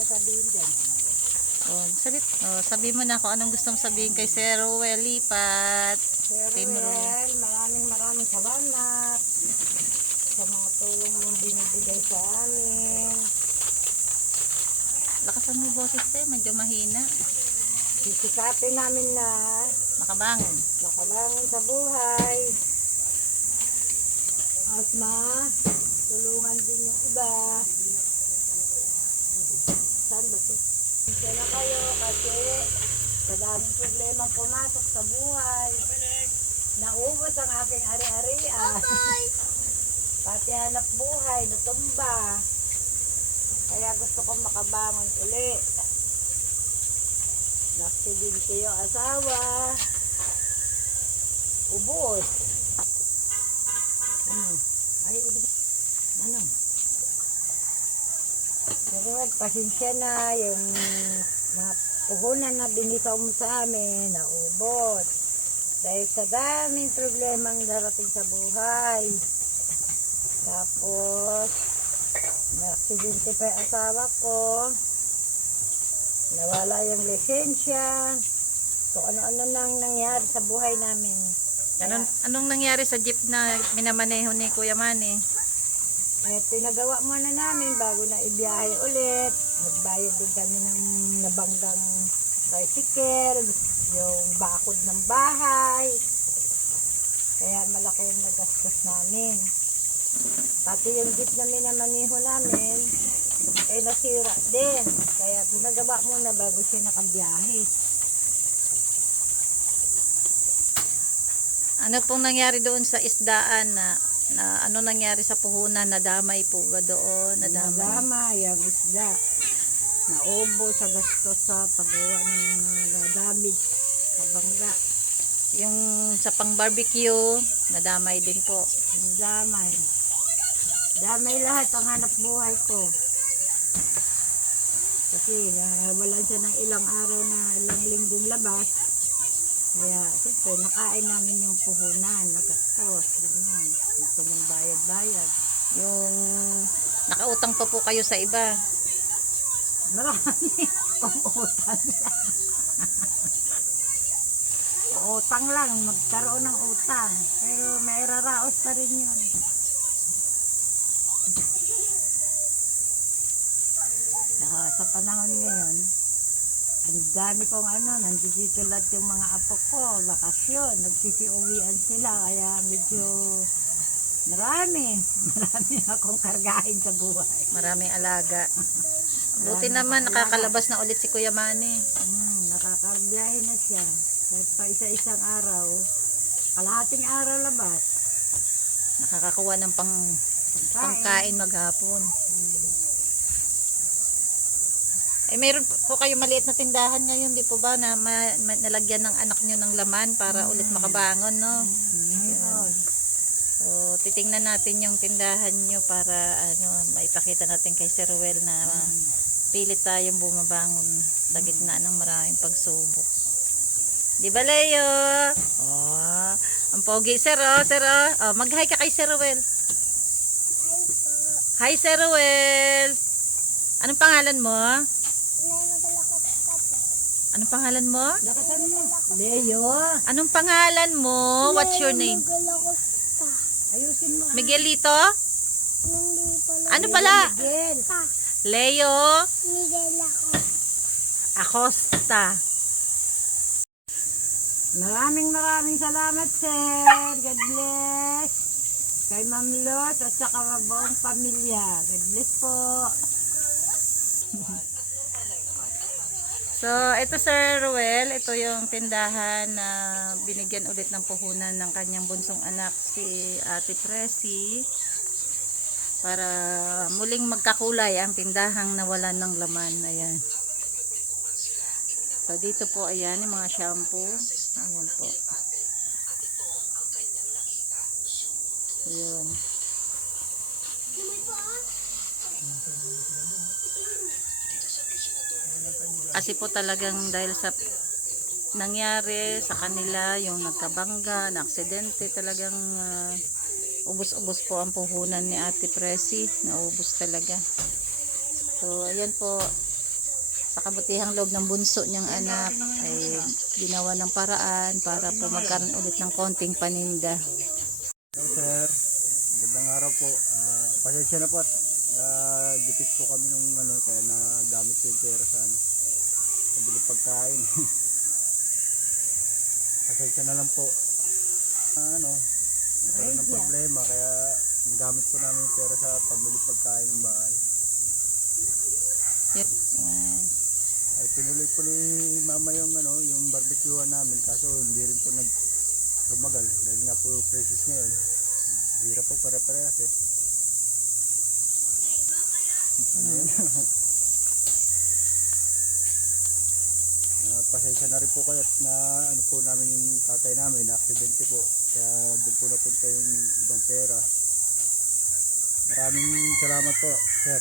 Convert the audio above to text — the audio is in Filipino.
sasabihin dyan? Sabi mo na kung anong gustong sabihin kay Sir Ruel Lipat. Sir Ruel, maraming salamat sa mga tulong mong binibigay sa amin. Lakasan mo yung boses te, medyo mahina. Sisikapin namin na Makabangon sa buhay. At tulungan din yung iba. Saan ba ito? Pasensya na kayo kasi sa daming problemang pumasok sa buhay. Naubos ang aking ari-arian. Pati hanap buhay, natumba. Kaya gusto kong makabangon uli. Naksidente yung asawa. Ubos. Ano? Pero pasensya na yung mga puhunan na binikaw mo sa amin, naubos. Dahil sa daming problemang darating sa buhay. Tapos, na-aksidente pa yung asawa ko. Nawala yung lisensya. So, ano-ano nang nangyari sa buhay namin. Anong nangyari sa jeep na minamaneho ni Kuya Manny? Pinagawa muna namin bago na ibiyahe ulit. Nagbayad din kami ng nabanggang tricycle, yung bakod ng bahay. Kaya malaki yung nagastos namin. Pati yung jeep na minamaneho namin, nasira din. Kaya pinagawa muna bago siya nakabiyahe. Ano pong nangyari doon sa isdaan na ano nangyari sa puhunan? Nadamay po ba doon? Nadamay ang isda. Naubos sa gastos sa paggawa ng mga damage sa bangga. Yung sa pang barbecue, nadamay din po. Nadamay. Damay lahat ang hanap buhay ko. Kasi nawalan siya ng ilang araw na ilang linggong labas. Kaya, siyempre, nakain namin yung puhunan, nagastos, gano'n. Ito ng bayad-bayad. Yung nakautang pa po kayo sa iba. Marami pang utang lang. Utang lang, magkaroon ng utang. Pero may raraos pa rin yun. Sa panahon ngayon, ang dami kong nandito lahat yung mga apo ko, bakasyon, nagsisiuwian sila, kaya medyo marami akong kargahin sa buhay. Maraming alaga. Buti naman, nakakalabas na ulit si Kuya Manny. Nakakarbiyahe na siya. Kahit pa isa-isang araw, kalahating araw labas. Nakakakuha ng pangkain maghapon. Mayroon po kayo maliit na tindahan ngayon, di po ba, na nalagyan ng anak nyo ng laman para ulit makabangon, no? So, titingnan natin yung tindahan nyo para maipakita natin kay Sir Ruel na pilit tayong bumabangon sa gitna ng maraming pagsubok. Di ba, Leo? Oh, ang pogi, Sir, Sir, mag-hi ka kay Sir Ruel. Hi, Sir Ruel. Anong pangalan mo? Anong pangalan mo? Leo. Anong pangalan mo? What's your name? Ayusin mo. Miguelito? Ano pala? Miguel. Leo Miguel Acosta. Maraming salamat, sir. God bless. Kay Ma'am Lot at saka buong pamilya. God bless po. So, ito Sir Ruel, ito yung tindahan na binigyan ulit ng puhunan ng kanyang bunsong anak, si Ate Presi, para muling magkakulay ang tindahang nawalan ng laman. Ayan. So, dito po, ayan, yung mga shampoo. Ayan po. Ayan. Kasi po talagang dahil sa nangyari sa kanila, yung nagkabangga, na aksidente, talagang ubos-ubos po ang puhunan ni Ate Presi. Naubos talaga. So, ayan po. sa kabutihang loob ng bunso niyang anak ay ginawa ng paraan para po magkaroon ulit ng konting paninda. Hello sir, magandang araw po. Pasensya na po at gipit po kami nung kaya nagamit po yung pera sa pabili pagkain. Pasensya na lang po. Nagkaroon ng problema kaya nagamit po namin yung pera sa pabili pagkain ng bahay. Yep. Ay tinuloy po ni mama yung barbecuean namin kaso hindi rin po tumagal dahil nga po yung prices ngayon. Hirap po pare-parehas eh. Pasensya na rin po kayo at na po namin yung tatay namin na aksidente po kaya doon po napunta yung ibang pera. Maraming salamat po sir.